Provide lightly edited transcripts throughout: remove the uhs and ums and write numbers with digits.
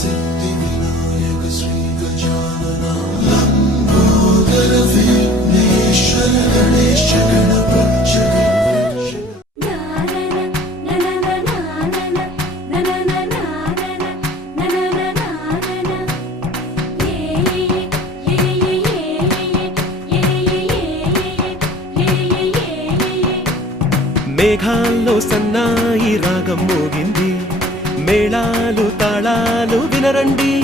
సిద్ధి వినాయక శ్రీ గజానన లంబోదర విఘ్నేశ్వర గణేశ గణపతి మేఘాల్లో సన్నాయి రాగం మోగింది, మేళాలు తాళాలు వినరండి,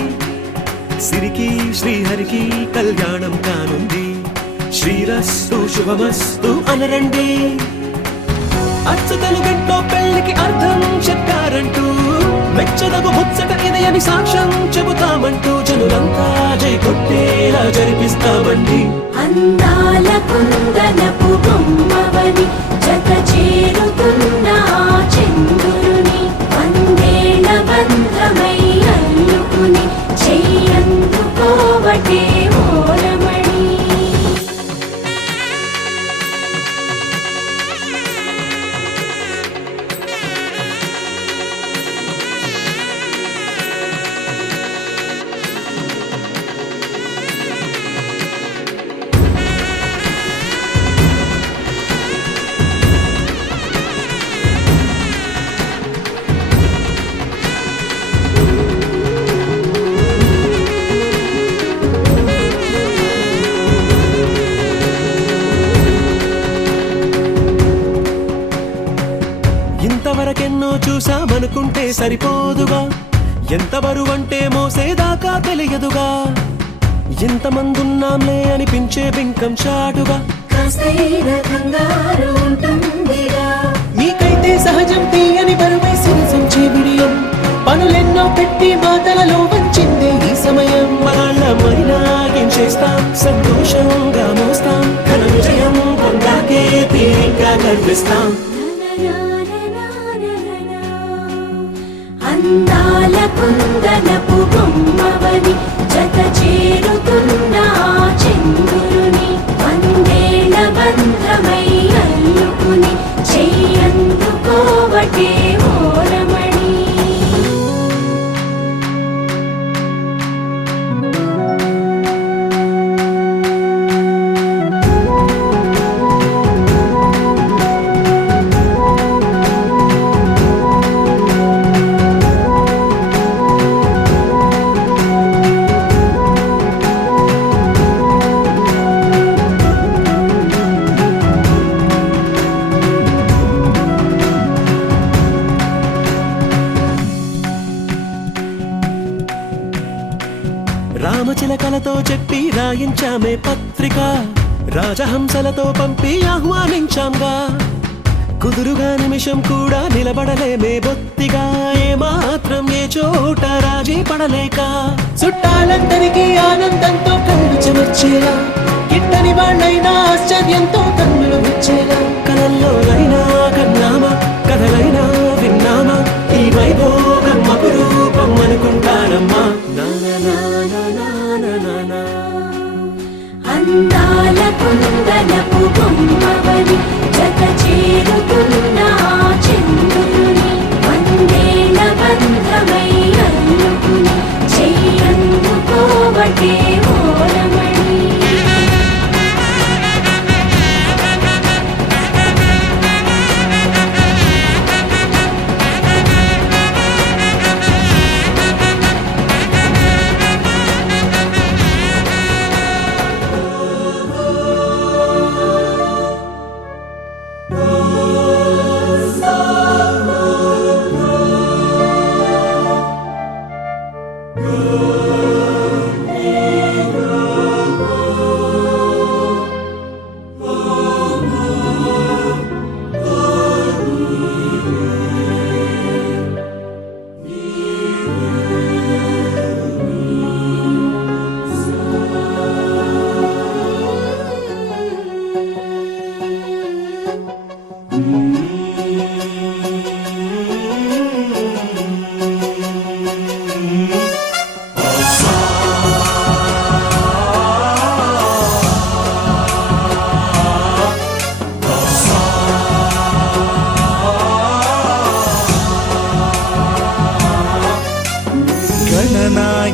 సిరికి శ్రీహరికి కళ్యాణం కానుంది, శ్రీరస్తు శుభమస్తు అనరండి. అచ్చతలు గంటో పెళ్లికి అర్థం చెప్పారంటూ, మెచ్చదగు ముచ్చట ఇది అని సాక్ష్యం చెబుతామంటూ, జనులంతా జై కొట్టేలా జరిపిస్తామండి. అందాల కుందనపు బొమ్మవని జత చేరుతున్న చంద్రుని, వందేళ్ల బంధమై అల్లుకుని చెయ్యందుకోవటే ఓరమణి. ఇంతవరకెన్నో చూసామనుకుంటే సరిపోదుగా, ఎంత బరువంటే మోసేదాకా తెలియదుగా, ఇంతమందున్నాంలే అనిపించే బింకం చాటుగా, మీకైతే సహజం తీయని బరువై సిరిసంచే బిడియం, పనులెన్నో పెట్టి మాటలలో వంచిందే ఈ సమయం. వాళ్ళమైనా ఏం చేస్తాం, సంతోషంగా మోస్తాం, ఘన విజయం పొందాకే తీరిగ్గా గర్విస్తాం. అందాల కుందనపు బొమ్మవని జత చేరుతున్న చంద్రుని, వందేళ్ల బంధమై అల్లుకుని చెయ్యందుకోవటే ఓరమణి. రామచిలకలతో చెప్పి రాయించామే పత్రిక, రాజహంసలతో పంపి ఆహ్వానించాంగా, కుదురుగా నిమిషం కూడా నిలబడలేమే బొత్తిగా, ఏమాత్రం ఏ చోట రాజీ పడలేక, చుట్టాలందరికీ ఆనందంతో కళ్ళు చెమర్చేలా, గిట్టని వాళ్ళైనా ఆశ్చర్యంతో కన్నులు విచ్చేలా, కలల్లోనైనా కన్నామా కథలైనా విన్నామా, ఈ వైభోగం అపురూపం అనుకుంటానమ్మా. అందాల కుందనపు బొమ్మవని జత చేరుతున్న చంద్రుని, వందేళ్ల బంధమై అల్లుకుని చెయ్యందుకోవటే ఓరమణి.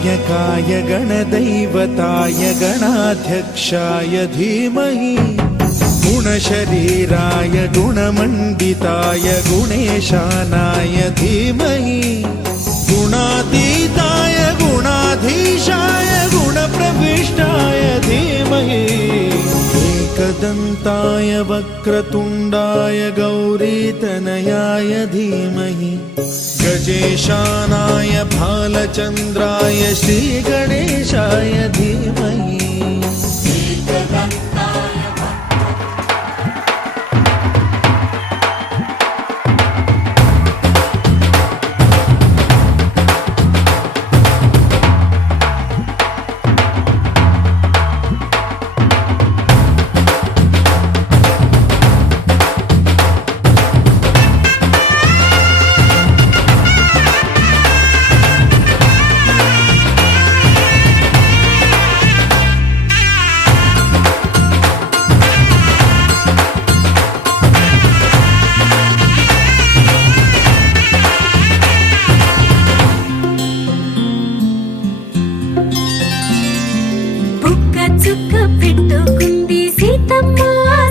गणनायकाय गणदैवताय गणाध्यक्षाय धीमहि गुणशरीराय गुणमण्डिताय गुणेशानाय धीमहि गुणातीताय गुणाधीशाय गुणप्रविष्टाय धीमहि एकदन्ताय वक्रतुण्डाय गौरीतनयाय धीमहि गजेशानाय भालचन्द्राय श्रीगणेशाय धीमहि బుక్క చుక్క పెట్టుకుంది సీతమ్మ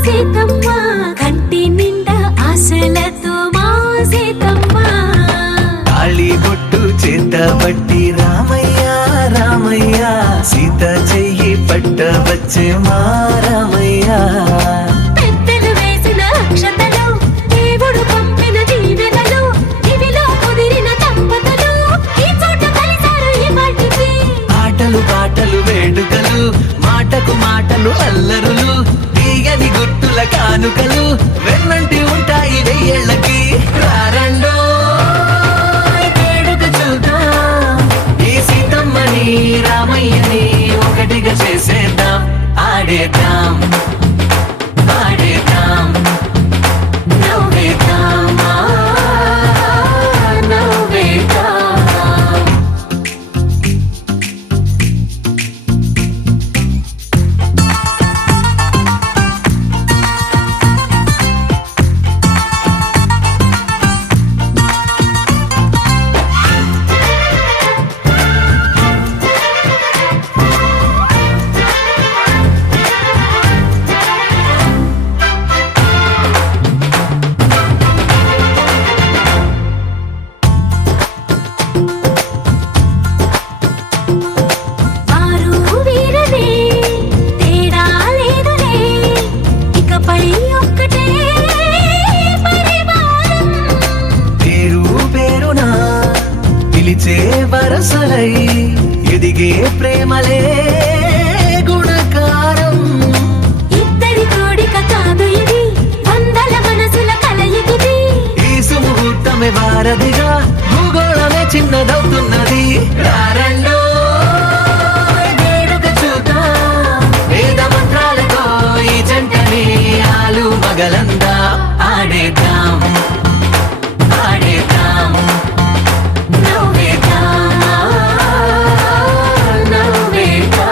సీతమ్మ కంటి నిండా ఆశలతో మా సీతమ్మ తాళిబొట్టు చేతబట్టి రామయ్య రామయ్య సీత చెయ్యి పట్టవచ్చే మా రామయ్య పెద్దలు వేసిన అక్షతలు దేవుడు పంపిన దీవెనలు ఇవిలో కుదిరిన దంపతులు ఈ చోట కలిసారు ఈ వాటికి ఆటలు పాటలు వేడుకలు మాటకు మాటలు అల్లరులు తీయని గుర్తుల కానుకలు వెన్నంటి ఉంటాయి వెయ్యేళ్ళకి రారండో వేడుక చూద్దాం ఈ సీతమ్మని రామయ్యని ఒకటిగా చేసేద్దాం ఆడేద్దాం ఆడేద్దాం నవ్వేద్దాం నవ్వేద్దాం వారు వీరనే తేడా లేదులే ఇకపై ఒక్కటే పరివారం పేరు పేరునా పిలిచే వరసలై ఎదిగే ప్రేమలే గుణకారం ఇద్దరి కోడిక కాదు ఇది వందల మనసుల కలయికిది ఈ సుముహూర్తమే వారధిగా భూగోళమే చిన్నదవుతున్నది రారండో వేడుక చూద్దాం వేద మంత్రాలతో ఈ జంటని ఆలు మగలందా ఆడేద్దాం ఆడేద్దాం నవ్వేద్దాం నవ్వేద్దాం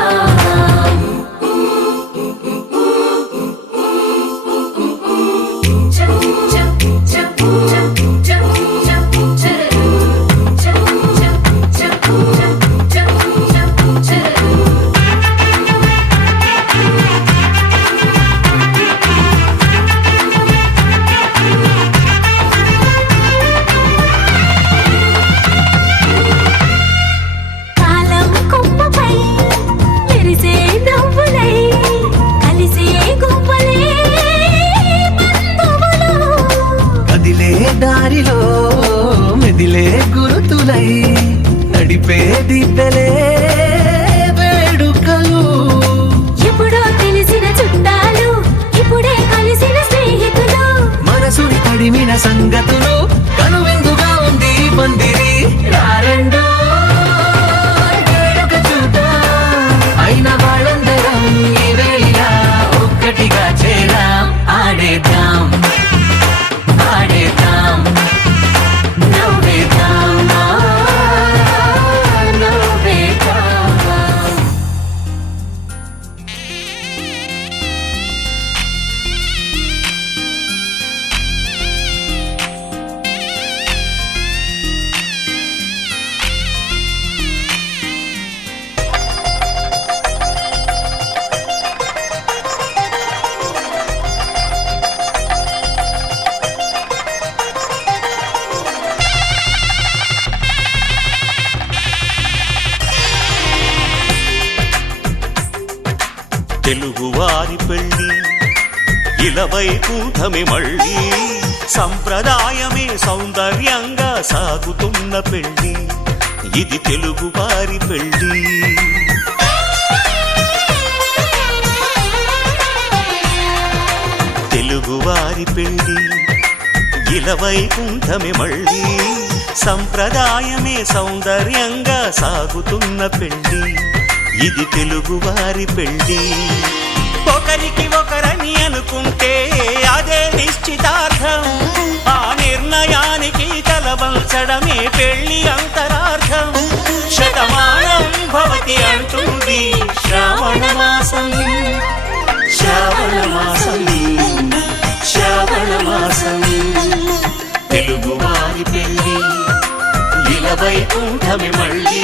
కాలం కొమ్మపై మెరిసే నవ్వులై కలిసే గువ్వలే బంధువులు కదిలే దారిలో మెదిలే గురుతులై నడిపే దిబ్బెలే వేడుకలు ఎప్పుడో తెలిసిన చుట్టాలు ఇప్పుడే కలిసిన స్నేహితులు మనసుని తడిమిన సంగతులు కనువిందుగా ఉంది ఈ పందిరి రారండో వేడుక చూద్దాం అయిన వాళ్ళందరం ఈ వేళ ఒక్కటిగా చేరాం ఆడేద్దాం ఆడేద్దాం నవ్వేద్దాం నవ్వేద్దాం తెలుగువారి పెళ్ళి ఇలవైకుంఠమే మళ్ళీ సంప్రదాయమే సౌందర్యంగా సాగుతున్న పెళ్ళి ఇది తెలుగువారి పెళ్ళి తెలుగువారి పెళ్ళి ఇలవైకుంఠమే మళ్ళీ సంప్రదాయమే సౌందర్యంగా సాగుతున్న పెళ్ళి ఇది తెలుగువారి పెళ్ళి ఒకరికి ఒకరని అనుకుంటే అదే నిశ్చితార్థం ఆ నిర్ణయానికి తలవంచడమే పెళ్లి అంతరార్థం శతమానం భవతి అంటుంది శ్రావణ మాసం శ్రావణ మాసం శ్రావణ మాసం తెలుగువారి పెళ్ళి ఇలవైకుంఠమే మళ్ళీ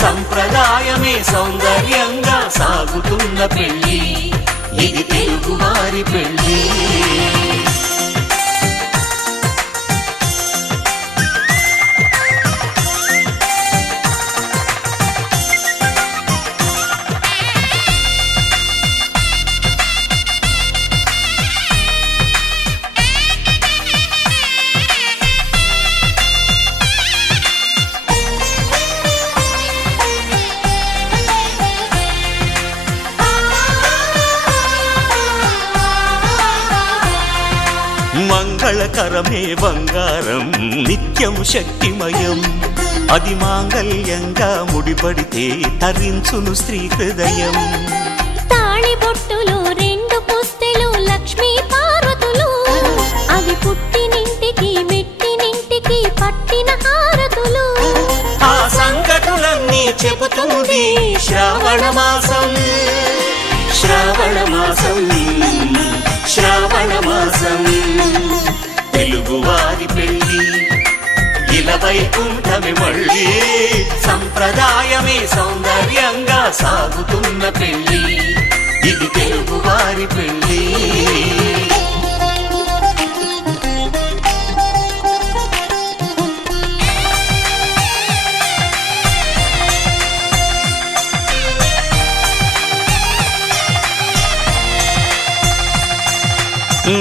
సంప్రదాయమే సౌందర్యంగా సాగుతున్న పెళ్ళి ఇది తెలుగువారి పెళ్ళి మంగళకరమే బంగారం నిత్యం శక్తిమయం అది మాంగళ్యంగా ముడిపడితే తరించును స్త్రీ హృదయం తాళి బొట్టులో రెండు పుస్తెలు లక్ష్మీ పార్వతులు అవి పుట్టినింటికి మెట్టినింటికి పట్టిన హారతులు ఆ సంగతులన్నీ చెబుతుంది శ్రావణ మాసం శ్రావణ మాసం శ్రావణ మాసం తెలుగువారి పెళ్ళి ఇలవైకుంఠమే మళ్ళీ సంప్రదాయమే సౌందర్యంగా సాగుతున్న పెళ్ళి ఇది తెలుగువారి పెళ్ళి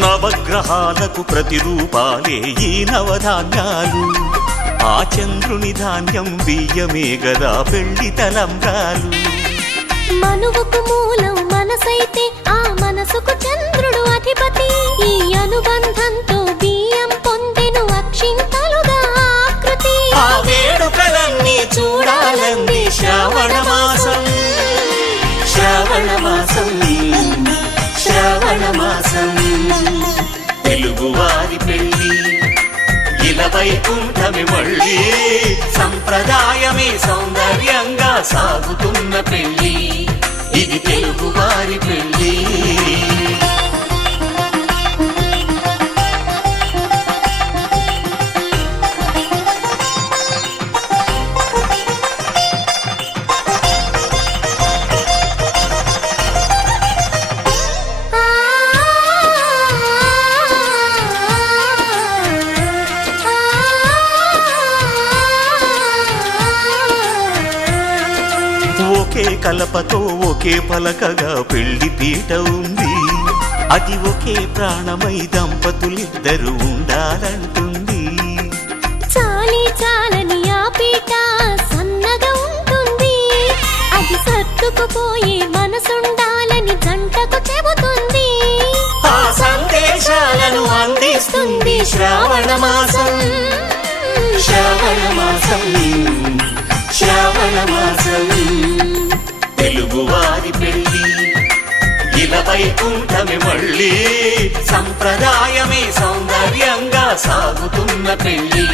నవగ్రహాలకు ప్రతిరూపాలే ఈ నవధాన్యాలు ఆ చంద్రుని ధాన్యం బియ్యమే గదా పెళ్లి తలంబ్రాలు మనువుకు మూలం మనసైతే ఆ మనసుకు చంద్రుడు అధిపతి ఈ అనుబంధంతో బియ్యం పొందెను అక్షింతలుగా ఆకృతి ఆ వేడుకలన్నీ చూడాలంది శ్రావణ మాసం శ్రావణ మాసం శ్రావణ మాసం తెలుగువారి పెళ్ళి ఇలవైకుంఠమే మళ్ళీ సంప్రదాయమే సౌందర్యంగా సాగుతున్న పెళ్ళి ఇది తెలుగువారి పెళ్ళి ఒకే కలపతో ఒకే పలకగా పెళ్లి పీట ఉంది అది ఒకే ప్రాణమై దంపతులిద్దరు ఉండాలంటుంది చాలి చాలని ఆ పీట సన్నగా ఉంటుంది అది సర్దుకుపోయే మనసుండాలని జంటకు చెబుతుంది ఆ సందేశాలను అందిస్తుంది శ్రావణ మాసం శ్రావణ మాసం శ్రావణ మాసం తెలుగువారి పెళ్ళి ఇలవైకుంఠమే మళ్ళీ సంప్రదాయమే సౌందర్యంగా సాగుతున్న పెళ్ళి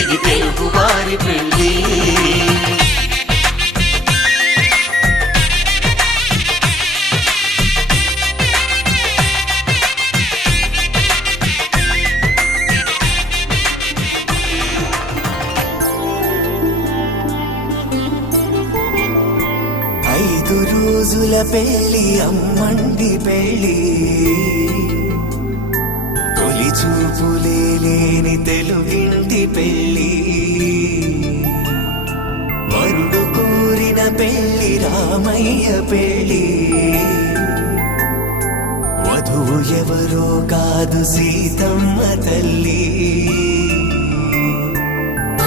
ఇది తెలుగువారి పెళ్ళి రోజుల పెళ్ళి అమ్మండి పెళ్ళి తొలి చూపులే లేని తెలుగింటి పెళ్ళి వరుడు కోరిన పెళ్ళి రామయ్య పెళ్ళి వధువు ఎవరో కాదు సీతమ్మ తల్లి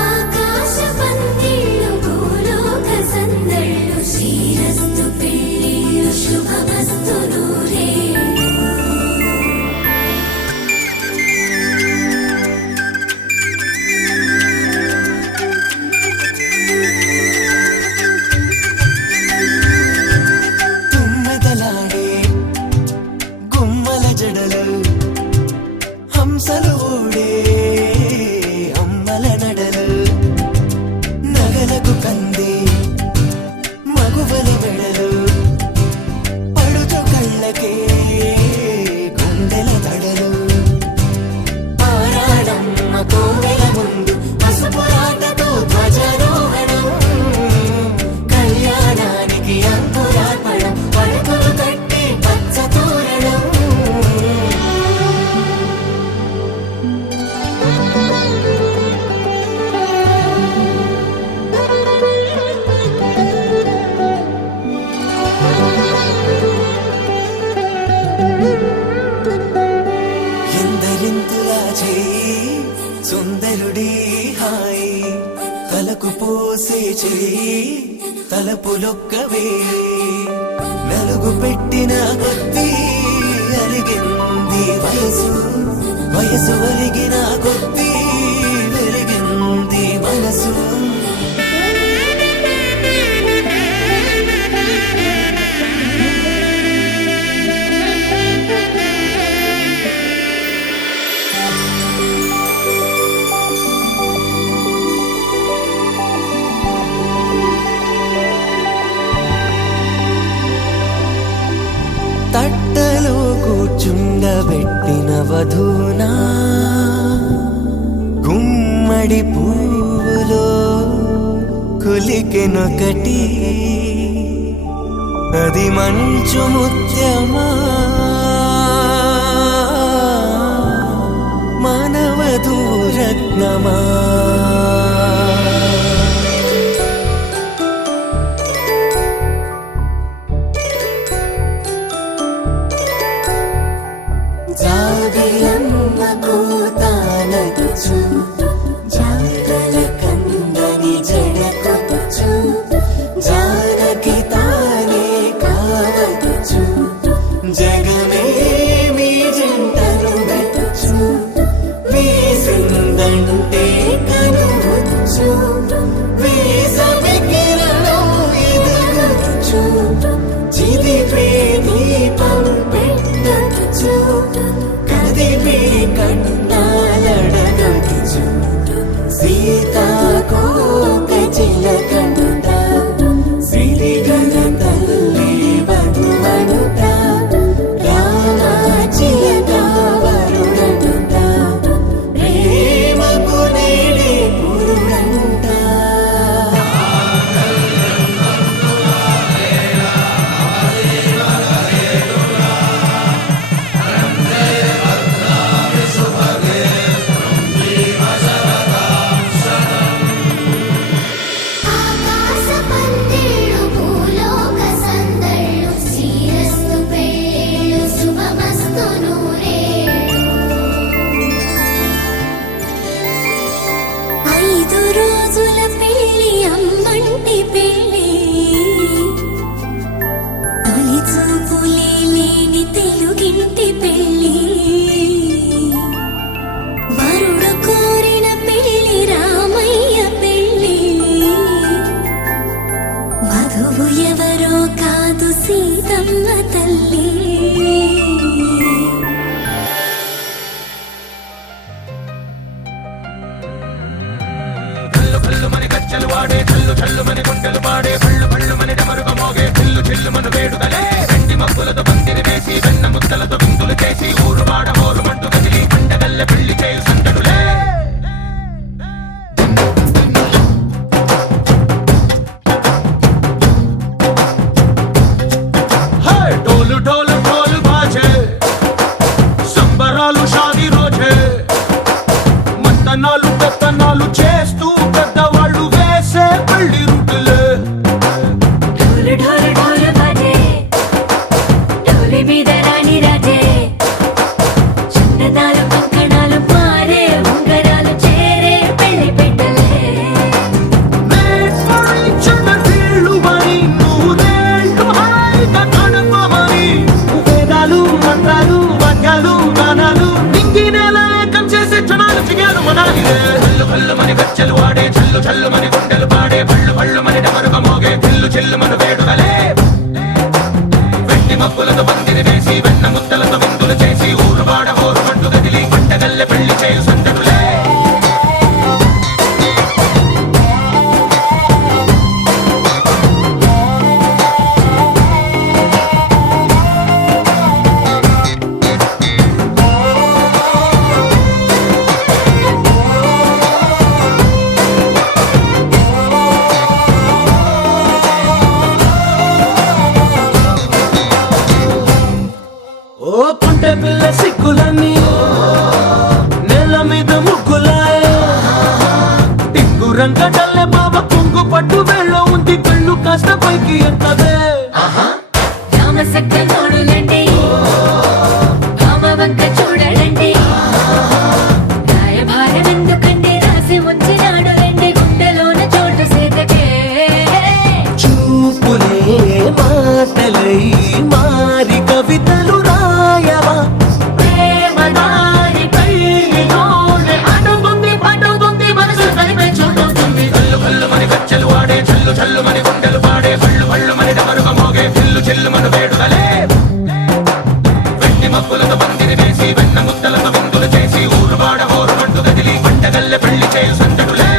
ఆకాశ పందిళ్ళు భూలోక సందళ్ళు శ్రీరస్తు పెళ్ళిళ్ళు శుభమస్తు నూరేళ్ళు తుమ్మెదలాడే గుమ్మల జడలు హంసలు ఓడే అమ్మల నడలు నగలకు కందే మగువల వెడలు పడుచు కళ్ళకే గుండెల తడలు ఆరాడమ్మ కోవెల ముందు పసుపురాటతో ధ్వజారోహణం కళ్యాణానికి అంకురార్పణం పడకలు కట్టి పచ్చ తోరణం ఎందరింతులా చేయి సుందరుడి హాయి తలకు పోసే చేయి తలపులొక్కవే నలుగు పెట్టిన కొద్దీ అలిగింది వయసు వయసు ఒలిగిన కొద్దీ వెలిగింది మనసు తట్టలో కూర్చుండబెట్టిన వధూనా గుమ్మడి పువ్వులో కులికెనొకటి అది మంచు ముత్యమా మానవధూరత్నమా జాబిలమ్మ కోతానదుచు జాడల కందని జడకొచ్చు జానకి తానే కావదుచు జగమే మీ జంటను వెతుచు వేసిందంటే కనువచ్చు వేసవి కిరణం ఎదుగచ్చు చిదిపే దీపం పెట్టచ్చు కదిపే కన్నాలడగచ్చు సీతాకోక చిలకనుట సిరిగల తల్లి వధువనుట రామ చిలక వరుడనుట ప్రేమకు నేడే పురుడంట ఆకాశ పందిళ్ళు భూలోక సందళ్ళు శ్రీరస్తు పెళ్ళిళ్ళు శుభమస్తు నూరేళ్ళు 5 రోజుల పెళ్ళి అమ్మంటి పెళ్ళి తొలి చూపులే లేని తెలుగింటి పెళ్ళి వరుడు కోరిన పెళ్ళి రామయ్య పెళ్ళి వధువు ఎవరో కాదు సీతమ్మ తల్లి ढोल ढोल ढोल बाजे సంబరాలు షాదీ రోజే మంతనాలు పెత్తనాలు చేస్తూ పెద్దవాళ్ళు వేసే పెళ్లి రుటులే రంగడల్లే బావ కొంగు పట్టు వేళ్ళ ఉంది కళ్ళు కాస్త పైకి ఎత్తవే రామసక్క నోడులండి రామవంక చూడడండి రాయభారం ఎందుకండి రాసి ఉంచినాడు రండి గుండెలోన చోటు సేతకే చూపులే మాటలై మారి కవితలు రాయవా ప్రేమదారి పల్లిలోనే అడుగుంది పడుగుంది మనసు కలిపే చూడుతుంది కల్లు కల్లు మని కచ్చెలు వాడే చల్లు చల్లు మని గుండెలు పాడే పళ్ళు పళ్ళు మని డమరుగ మోగే చిల్లు చిల్లు మన వేడుదలే వెండి మబ్బులతో పందిరి వేసి వెన్న ముద్దలతో విందులు చేసి ఊరు వాడ ఊరు మంటు గదిలి పంటగల్లె పెళ్లి చేయు సందడులే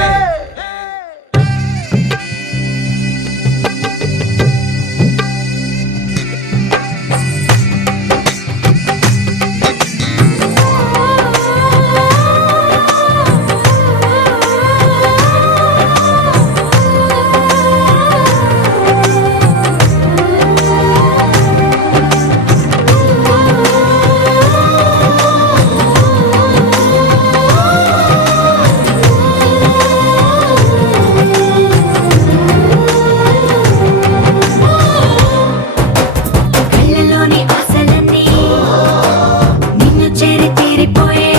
కళ్ళలోని ఆశలన్నీ నిన్ను చేరి తీరిపోయే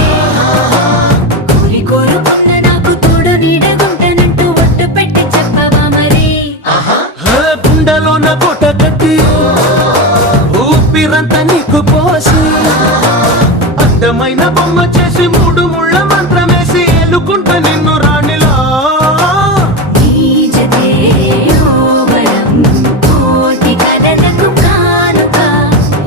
కోరి కోరుకున్న నాకు తోడు నీడగుంటనంటూ ఒట్టు పెట్టి చెప్పవా మరి గుండెలోన కోట కట్టి ఊపిరంతా నీకు పోసి అందమైన బొమ్మ చేసి మూడు ముళ్ళ మంత్రమేసి ఏలుకుంట నిన్ను రాణిలా నీజతే యోవరం కోటి కలలకు కానుక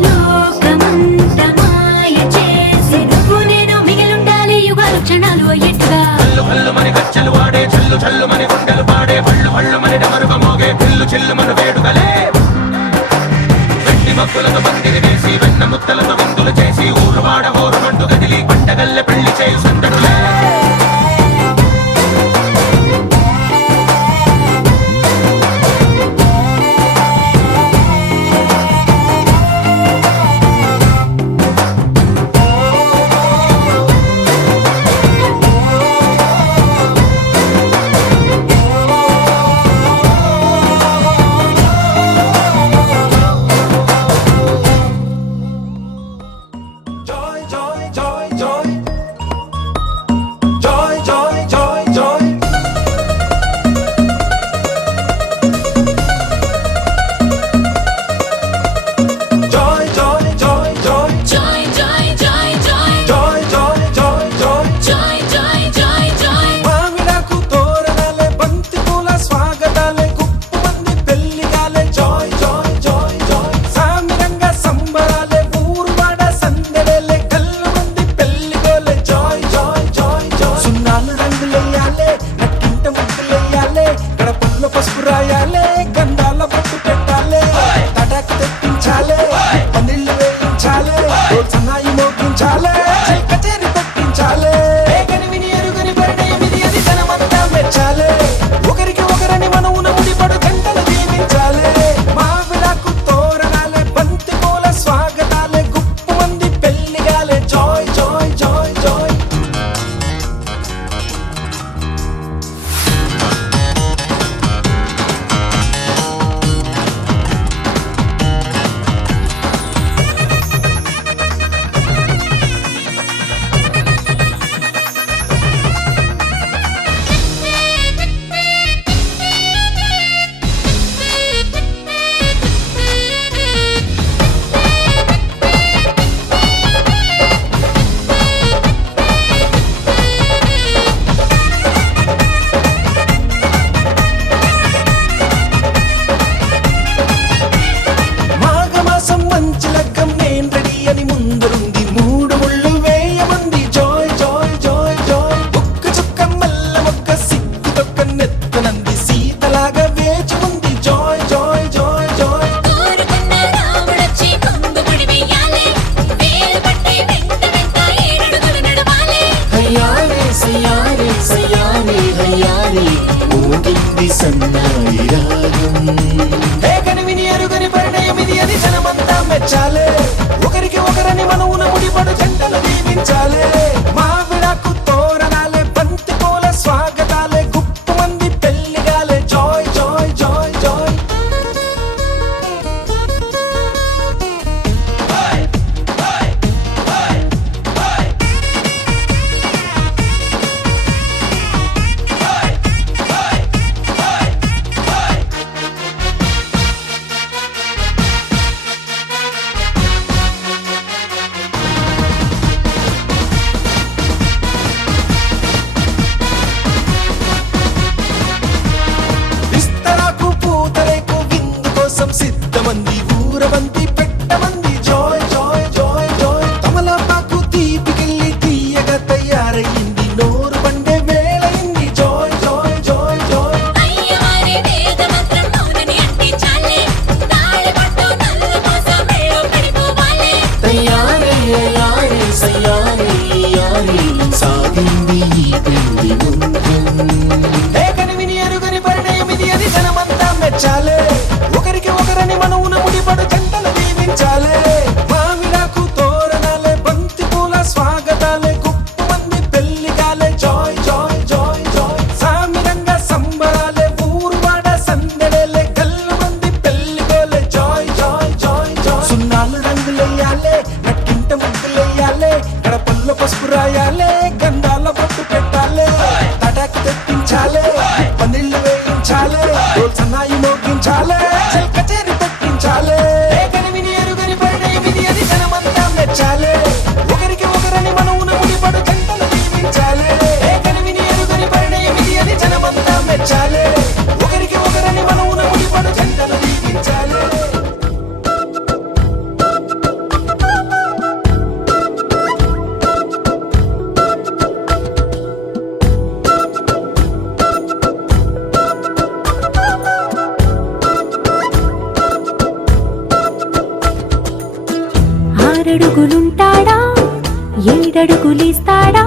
లోకమంత మాయ చేసి నువ్వు నేను మిగిలుండాలి యుగాలు క్షణాలు అయ్యేట్టుగా కల్లు కల్లు మని కచ్చెలు వాడే చల్లు చల్లు మని గుండెలు పాడే పళ్ళు పళ్ళు మని డమరుగ మోగే చిల్లు చిల్లు మన వేడుదలే వెండి మబ్బులతో పందిరి వేసి వెన్న ముద్దలతో విందులు చేసి ఊరు వాడ ఊరు మంటు గదిలి పంటగల్లె పెళ్లి చేయు సందడులే Joy, joy, joy, joy. Joy, joy, joy, joy. Joy, joy, joy, joy. Joy joy joy joy Joy, joy, joy, joy. Joy joy joy joy మామిడాకు తోరణాలే బంతి పూల స్వాగతాలే గుప్పమంది పెళ్లిగాలే జాయ్ జాయ్ జాయ్ జాయ్ సామిరంగ సంబరాలే ఊరువాడ సందడేలే కళ్ళమంది పెళ్లిగోలే జాయ్ జాయ్ జాయ్ జాయ్ సున్నాలు రంగులెయ్యాలే నట్టింట ముగ్గులెయ్యాలే గడపల్లో పసుపు రాయాలే గంధాల పట్టు పెట్టాలే తటాకు తెప్పించాలే పందిళ్ళు వేయించాలే సన్నాయి మోగించాలే కచేరి పెట్టించాలే ఏకని విని ఎరుగని పరిణయం ఇది అది జనమంతా మెచ్చాలే ఒకరికి ఒకరని మనవున ముడిపడు గంటలు దీవించాలే మామిడాకు తోరణాలే బంతి పూల స్వాగతాలే గుప్పమంది పెళ్లిగాలే జాయ్ జాయ్ జాయ్ జాయ్ మాఘమాసం మంచి లగ్గం నేను రెడీ అని ముందరుంది మూడు ముళ్ళు వేయమంది జాయ్ జాయ్ జాయ్ జాయ్ ఒక్క చుక్క మల్ల మొక్క సిగ్గు తొక్క నెత్తనంది సీతలాగా వేచి ఉంది జాయ్ జాయ్ జాయ్ జాయ్ కోరుకున్న రాముడొచ్చి కొంగుముడి వెయ్యాలి వేలు పట్టి వెంట వెంట ఏడడుగులు నడవాలి హయ్యారే సయ్యారే సయ్యారే హయ్యారే ఊగింది సన్నాయి రాగం ఏకని విని ఎరుగని పరిణయం ఇది అది జనమంతా మెచ్చాలే ఒకరికి ఒకరని మనవున ముడిపడు జంటలు దీవించాలే మామిడాకు తోరణాలే బంతి పూల స్వాగతాలే గుప్పమంది ఆరడుగులుంటాడా ఏడడుగులేస్తాడా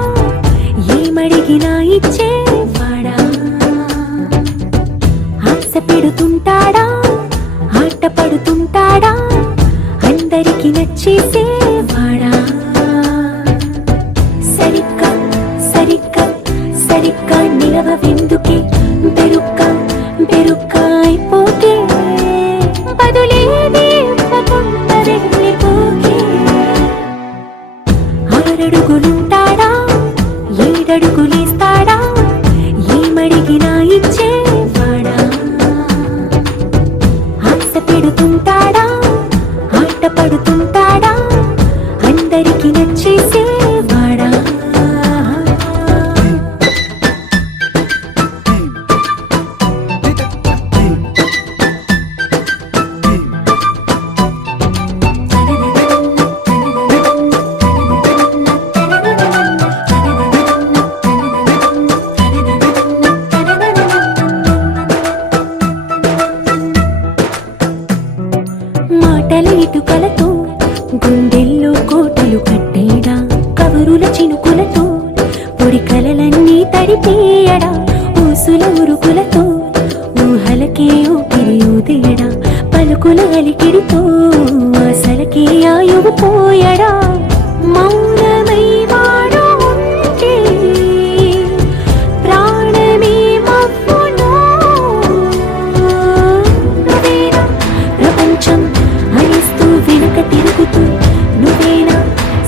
ఏమడిగినా ఇచ్చేవాడా ఆశ పెడుతుంటాడా ఆట పడుతుంటాడా అందరికి నచ్చేసేవాడా సరిగ్గా సరిగ్గా సరిగ్గా నిలవెందుకే బెరుక్క బెరుక్క అయిపోతే బదులేది ఇవ్వకుండా వెళ్ళిపోకే ఆరడుగులుంటాడా ఏడడుగులేస్తాడా ఏమడిగినా ఇచ్చేవాడా ఆశ పెడుతుంటాడా ఆట పడుతుంటాడా అందరికి నచ్చేసేవాడా మాటల ఇటుకలతో గుండెల్లో కోటలు కట్టేడా కవరుల చినుకులతో పొడి కలలన్నీ తడిపేయడా ఊసుల ఉరుకులతో ఊహలకే ఊపిరి ఊదేయడా పలుకుల అలికిడితో ఆశలకే ఆయువు పోయడా మౌనమై వాడు ఉంటే ప్రాణమే మబ్బులో నువ్వేనా ప్రపంచం అనిస్తూ వెనుక తిరుగుతూ నువ్వేనా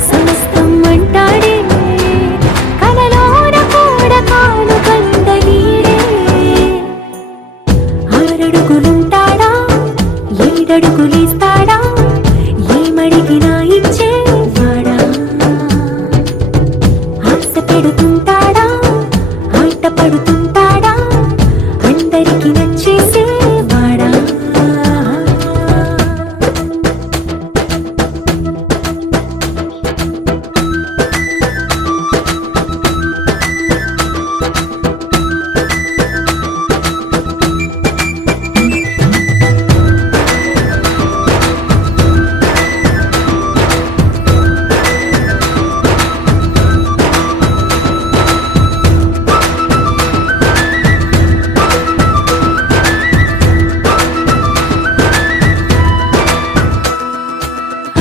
సమస్తం అంటాడే కలలోన కూడా కాను కందనీడే ఆరడుగులుంటాడా ఏడడుగులేస్తాడా ఏమడిగినా ఇచ్చేవాడా ఆశ పెడుతుంటాడా ఆట పడుతుంటాడా అందరికి నచ్చేసేవాడా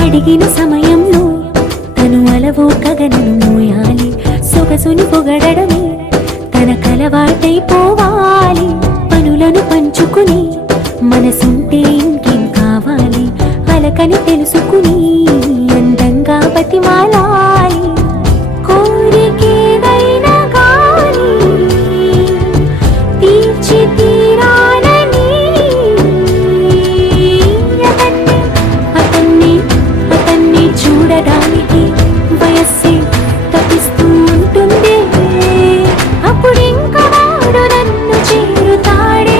అడిగిన సమయంలో తను అలవో గగనను మోయాలి సొగసుని పొగడమే తన కలవాటైపోవాలి పనులను పంచుకుని మనసుంటే ఇంకేం కావాలి అలకని తెలుసుకుని అందంగా బతిమాలాలి కోరికేదైనా గాని తీర్చి తీరాలని అతన్ని అతన్ని చూడడానికి వయస్సే తప్పిస్తూ ఉంటుంది అప్పుడింక వాడు నన్ను చేరుతాడే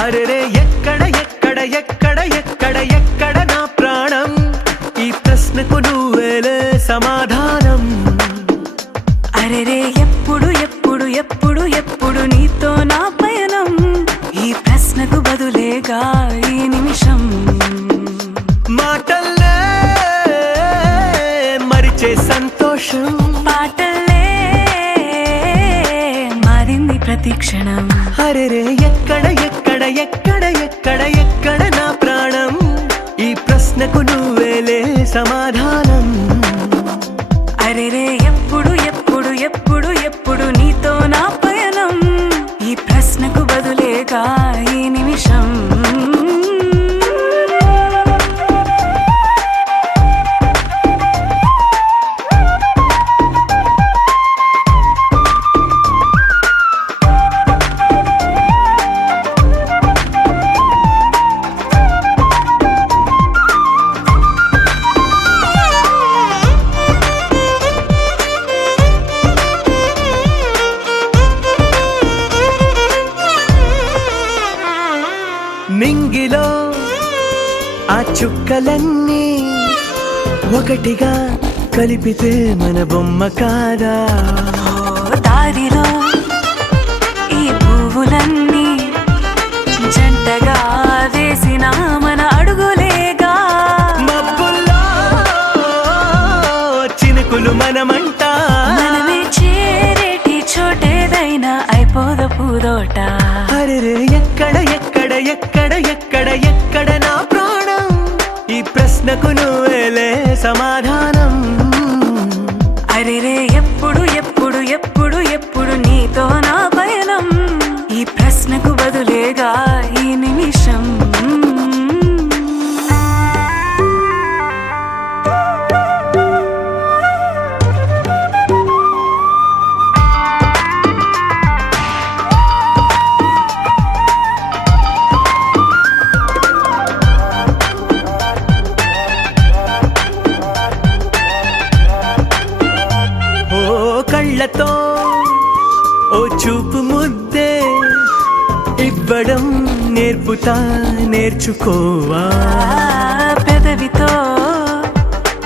అరెరే ఎక్కడ ఎక్కడ ఎక్కడ ఎక్కడ ఎక్కడ నా ప్రాణం ఈ ప్రశ్నకు నువ్వేలే సమాధానం అరెరే ఎప్పుడు ఎప్పుడు ఎప్పుడు ఎప్పుడు నీతో నా పయనం ఈ ప్రశ్నకు బదులేగా ఈ నిమిషం మాటల్లే మరిచే సంతోషం పాటలే మారింది ప్రతి క్షణం అరెరే ఎక్కడ ఎక్కడ ఎక్కడ ఎక్కడ ఎక్కడ నా ప్రాణం ఈ ప్రశ్నకు నువ్వేలే సమాధానం అరెరే ఎప్పుడు ఎప్పుడు ఎప్పుడు ఎప్పుడు నీతో నా పయనం ఈ ప్రశ్నకు బదులేగా ఈ నిమిషం చుక్కలన్నీ ఒకటిగా కలిపితే మన బొమ్మ కాదా దారిలో ఈ పువ్వులన్నీ జంటగా వేసిన మన అడుగులేగా మబ్బుల్లో చినుకులు మనమంట మనమే చేరేటి చోటేదైనా అయిపోద పూదోట అరెరే ఎక్కడ ఎక్కడ ఎక్కడ ఎక్కడ ఎక్కడ నా ప్రాణం ఈ ప్రశ్నకు నువ్వేలే సమాధానం అరెరే ఎప్పుడు ఎప్పుడు ఎప్పుడు ఎప్పుడు నీతో నా పయనం ఈ ప్రశ్నకు బదులేగా ఈ నిమిషం ఓ కళ్ళతో ఓ చూపు ముద్దే ఇవ్వడం నేర్పుతా నేర్చుకోవా పెదవితో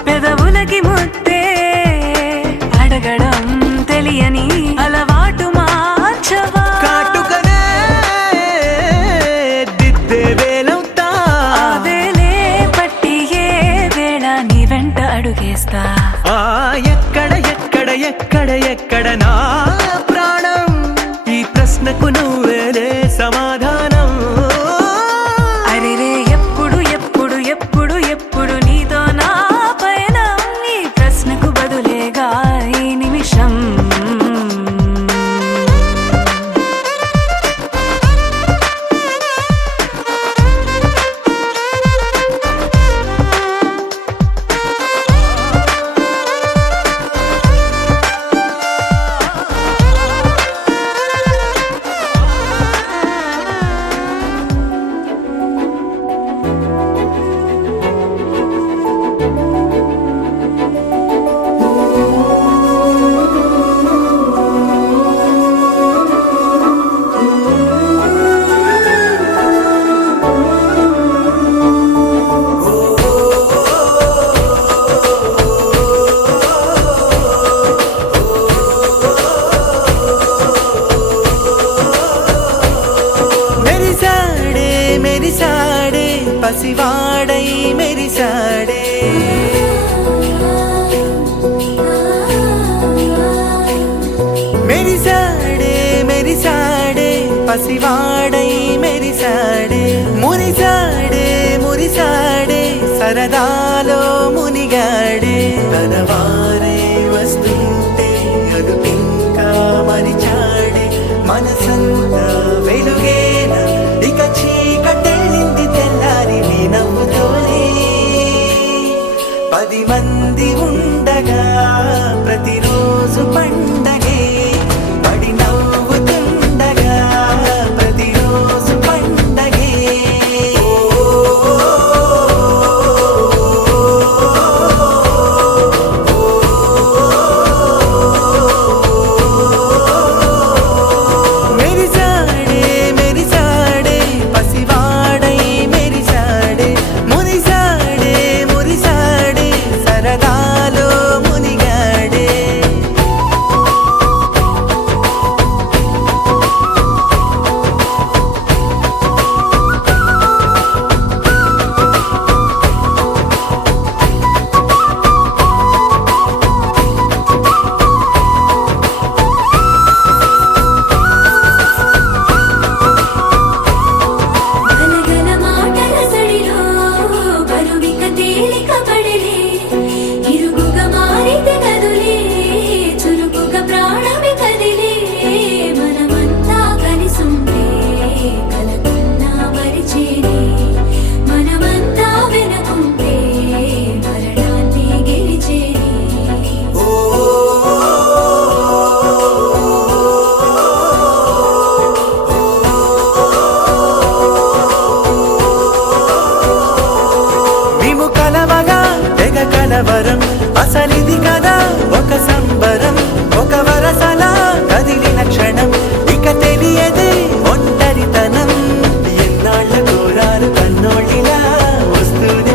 పెదవులకి ముద్దే అడగడం తెలియని అలవాటు మార్చవా కాటుకనే దిద్దే వేలవుతా వేలే పట్టి ఏ వేళ నీ వెంట అడుగేస్తా ఆ ఎక్కడ ఎక్కడ ఎక్కడ ఎక్కడ నా ప్రాణం ఈ ప్రశ్నకు నువ్వేలే సమాధానం అరెరే ఎప్పుడు ఎప్పుడు ఎప్పుడు ఎప్పుడు నీతో నా పైన నీ ప్రశ్నకు బదులేగా ఈ నిమిషం మెరిసాడే మెరిసాడే పసివాడై మెరిసాడే మెరిసాడే మెరిసాడే పసివాడై మెరిసాడే మురిసాడే మురిసాడే సరదాలో మునిగాడే తనవారే వస్తుంటే అదుపింకా మరిచాడే మనసంతా వెలుగేనా ఇక చీకటెళ్ళింది తెల్లారి నీ నవ్వుతోనే 10 మంది ఉండగా ప్రతిరోజు పండగే పడి నవ్వుతుండగా ప్రతిరోజు పండగే మెరిసాడే మెరిసాడే పసివాడై మెరిసాడే మురిసాడే మురిసాడే సరదాలో మునిగాడే గలగల మాటల సడిలో బరువిక తేలిక పడలే ఇరుగుగా మారితే కదులే చురుకుగా ప్రాణమి కదిలే మనమంతా కలిసుంటే కలకున్నా మరిచేనే మనమంతా వెనకుంటే మరణాన్ని గెలిచేనే మేము కలవగా తెగ కలవరం అసలిది కదా ఒక సంబరం ఒక వరసలా కదిలిన క్షణం ఇక తెలియదే ఒంటరితనం ఎన్నాళ్ళ కోరాలు కన్నోళ్ళిలా వస్తూనే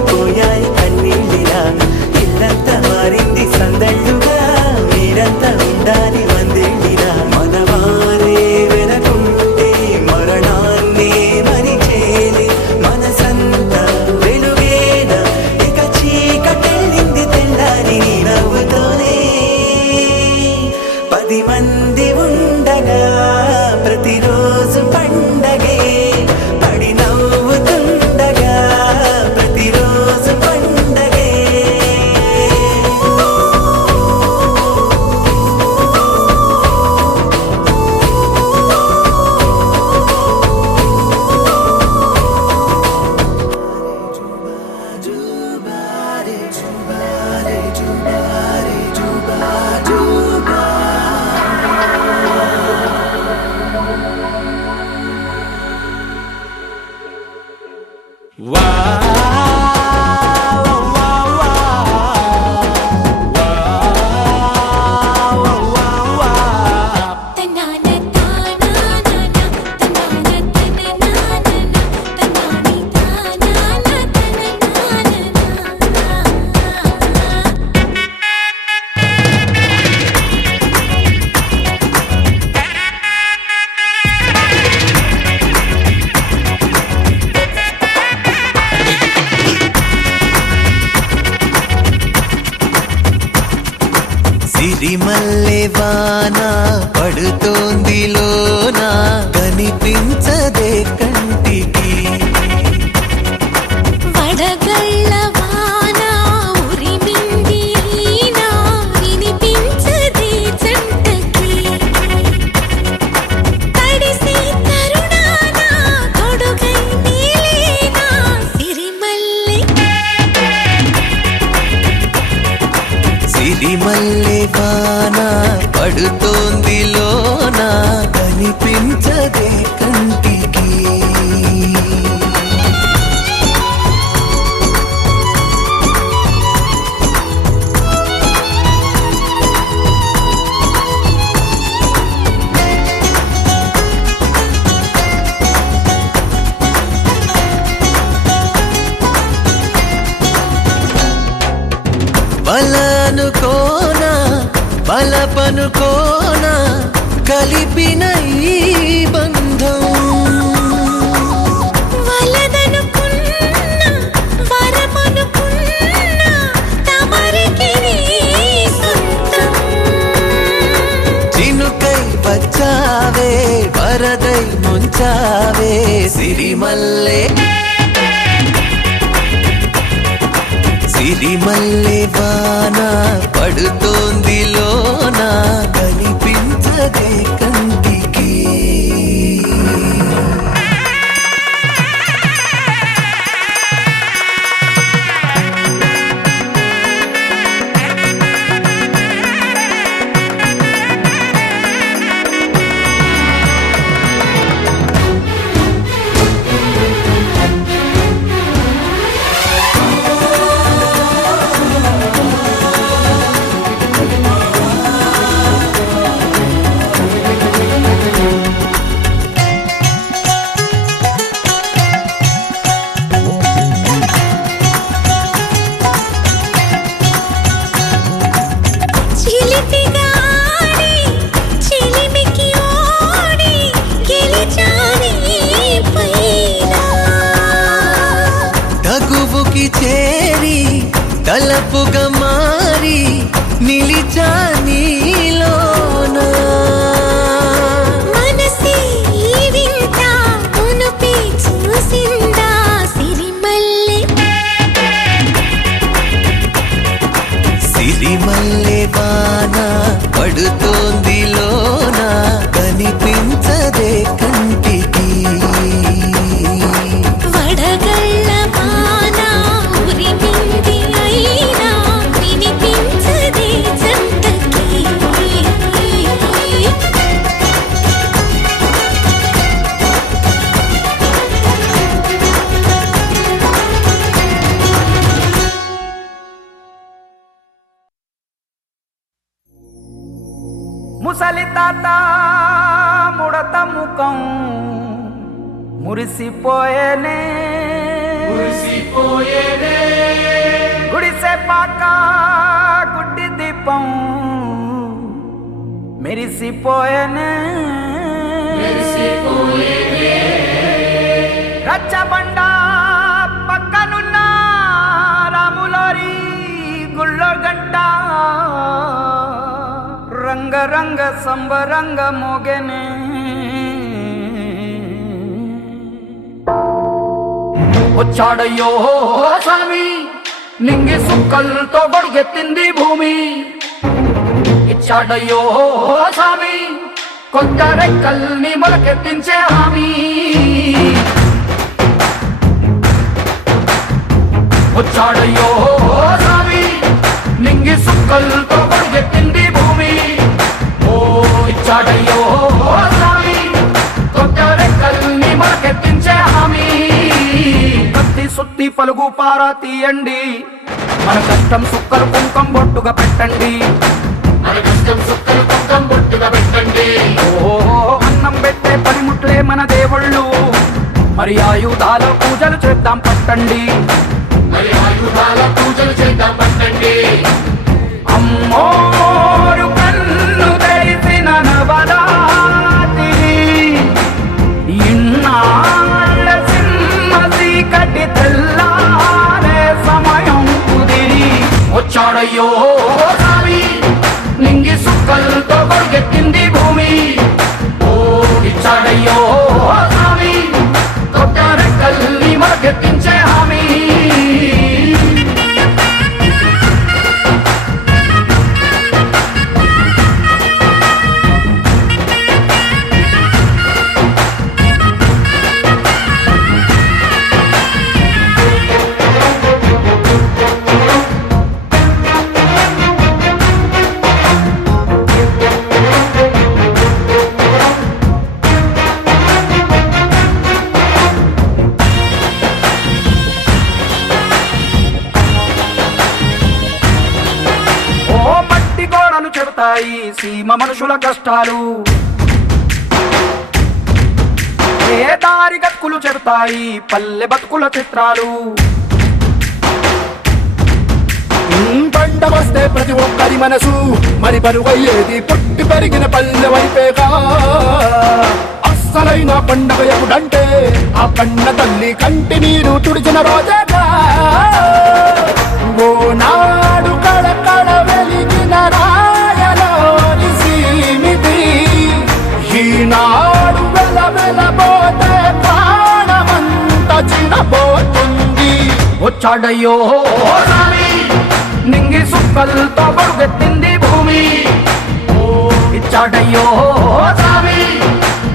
సిరిమల్లె వాన పడుతోంది లోన కనిపించదే కంటికి వడగళ్ళ వాన ఉరిమింది అయినా వినిపించదే జంటకి తడిసి తరుణాన తొడుగై నీలేనా సిరిమల్లె సిరిమల్లె వాన పడుతోంది లోన కనిపించదే కంటికి బలనుకోనా బలపనుకోనా కలిపిన ఈ బంధం వలదనుకున్నా వరమనుకున్నా తమరికి నీ సొంతం చినుకై వచ్చావే వరదై ముంచావే సిరిమల్లె సిరిమల్లె వాన పడుతోంది లోన కనిపించదే కంటికి చిలిపిగా ఆడి చిలిమికి ఓడి గెలిచాని పైన తగువుకి చేరి తలపుగా మారి నిలిచా నీలోన మనసి వింత మునుపి చూసిందా సిరిమల్లె సిరిమల్లె వాన పడుతోంది లోన కనిపించదే కంటికి వడగళ్ళ వాన ఉరిమింది అయినా వినిపించదే జంటకి ముసలి తాత ముడత ముఖం మురిసిపోయేనే గుడిసె పాక గుడ్డి దీపం మెరిసిపోయేనే రచ్చబండ పక్కనున్న రాములారి గుళ్ళో గంట రంగరంగ సంబరంగ మోగెనే వచ్చాడయ్యో స్వామి నింగి సుక్కలతో గొడుగెత్తింది భూమి ఇచ్చాడయ్యో స్వామి కొత్త రెక్కల్ని మొలకెత్తించే హామీ వచ్చాడయ్యో స్వామి నింగి సుక్కలతో గొడుగెత్తింది భూమి ఓ ఇచ్చాడయ్యో స్వామి కొత్త రెక్కల్ని మొలకెత్తించే హామీ కత్తి సుత్తి పలుగు పారా తీయండి మన కష్టం సుక్కలు కుంకం బొట్టుగా పెట్టండి ఓ అన్నం పెట్టే పనిముట్లే మన దేవుళ్ళు మరి ఆయుధాల పూజలు చేద్దాం పట్టండి అమ్మోరు కన్ను తెరిసిన నవరాత్రి ఇన్నాళ్ళ సింహ చీకటి తెల్లారే సమయం కుదిరి వచ్చాడయ్యో స్వామి నింగి సుక్కలతో కొరికెత్తింది భూమి ఓ ఇచ్చాడయ్యో స్వామి కొత్త రెక్కల్ని మొలకెత్తించే హామీ చెబుతాయి సీమ మనుషుల కష్టాలు ఏ దారి గతుకులు చెబుతాయి పల్లె బతుకుల చిత్రాలు పంట వస్తే ప్రతి ఒక్కరి మనసు మరి పరువయ్యేది పుట్టి పెరిగిన పల్లె వైపేగా అస్సలైన పండగ ఎప్పుడంటే ఆ కన్న తల్లి కంటి నీరు తుడిచిన రోజేగా ఓ నాడు కళకళ వెలిగిన రాయలోని సీమితి ఈనాడు వెలవెలబోతే ప్రాణమంత చిరబోతుంది వచ్చాడయ్యో స్వామి నింగి సుక్కలతో పరుగెత్తింది భూమి ఓ ఇచ్చాడయ్యో స్వామి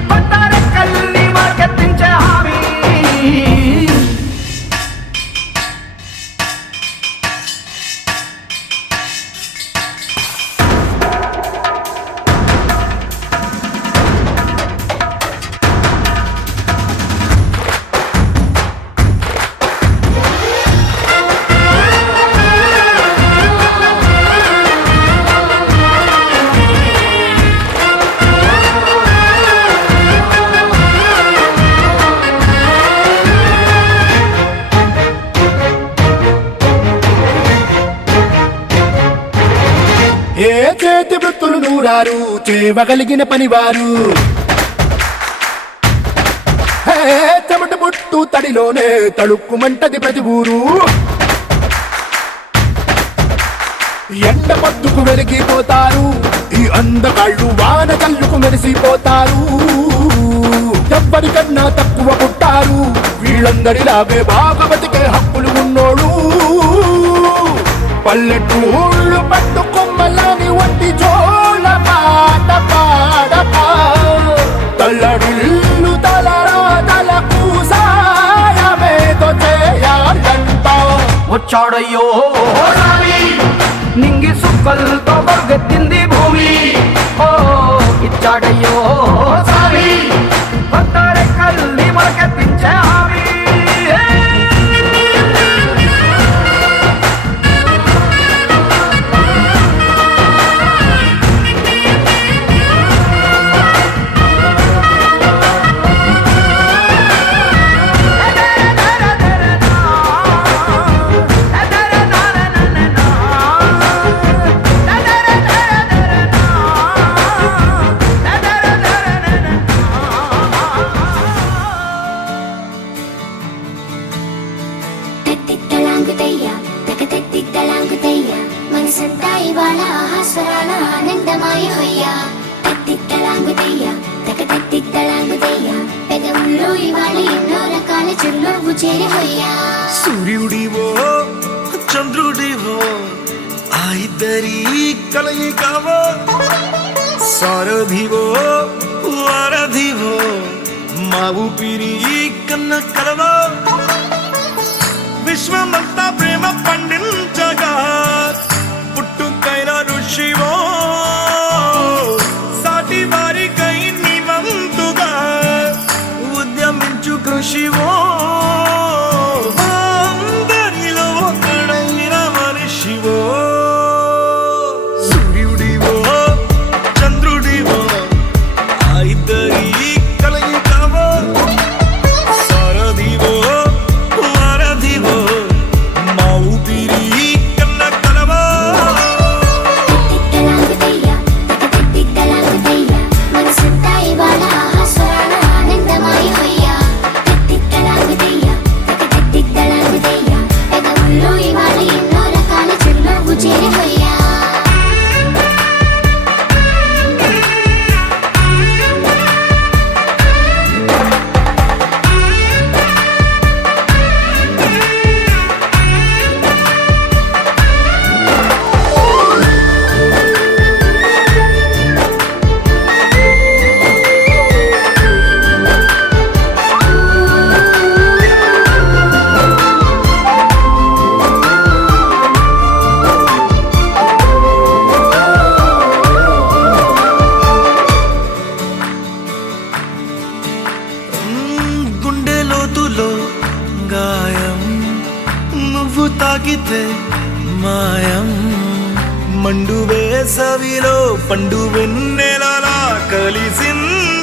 కొత్త రెక్కల్ని మొలకెత్తించే హామీ ఏ చేతి వృత్తులు నూరారు చేయగలిగిన పనివారు చెమట పుట్టు తడిలోనే తడుక్కుమంటది ప్రతి ఊరు ఎండ పట్టుకు వెలిగిపోతారు ఈ అందగాళ్ళు వాన కళ్ళుకు మెరిసిపోతారు ఎవ్వరికన్నా తక్కువ పుట్టారు వీళ్ళందరిలాగే బాగా బతికే హక్కులు ఉన్నోడు పల్లెటూళ్ళు పట్టుకొమ్మలని వంటి జోల పాట పాడక తల్లడిల్లు తలరాతలకు సాయమేదో చేయాలంట వచ్చాడయ్యో స్వామి నింగి సుక్కలతో పరుగెత్తింది భూమి ఓ ఇచ్చాడయ్యో స్వామి కొత్త రెక్కల్ని మొలకెత్తించే హామీ మనసంతా ఇవాళ ఆహాస్వరాల ఆనందమాయ హొయ్యా తత్తిత్తలాంగుతయ్యా తకతత్తిత్తలాంగుతయ్యా పెదవుల్లో ఇవాళ ఎన్నో రకాల చిరునవ్వు చేరి హొయ్యా సూర్యుడివో చంద్రుడివో ఆ ఇద్దరి కలయికవో సారథివో వారధివో మా ఊపిరి కన్న కలవో విశ్వమంతా ప్రేమ పండించగా పుట్టుకైన ఋషివో సాటి వారికై నివంతుగా ఉద్యమించు కృషివో అందరిలో ఒకడైన మనిషివో సూర్యుడివో చంద్రుడివో ఆ ఇద్దరి కలయికవో సారథివో వారధివో మా ఊపిరి కన్న కలవో తాకితే మాయం మండు వేసవిలో పండు వెన్నెలలా కలిసింది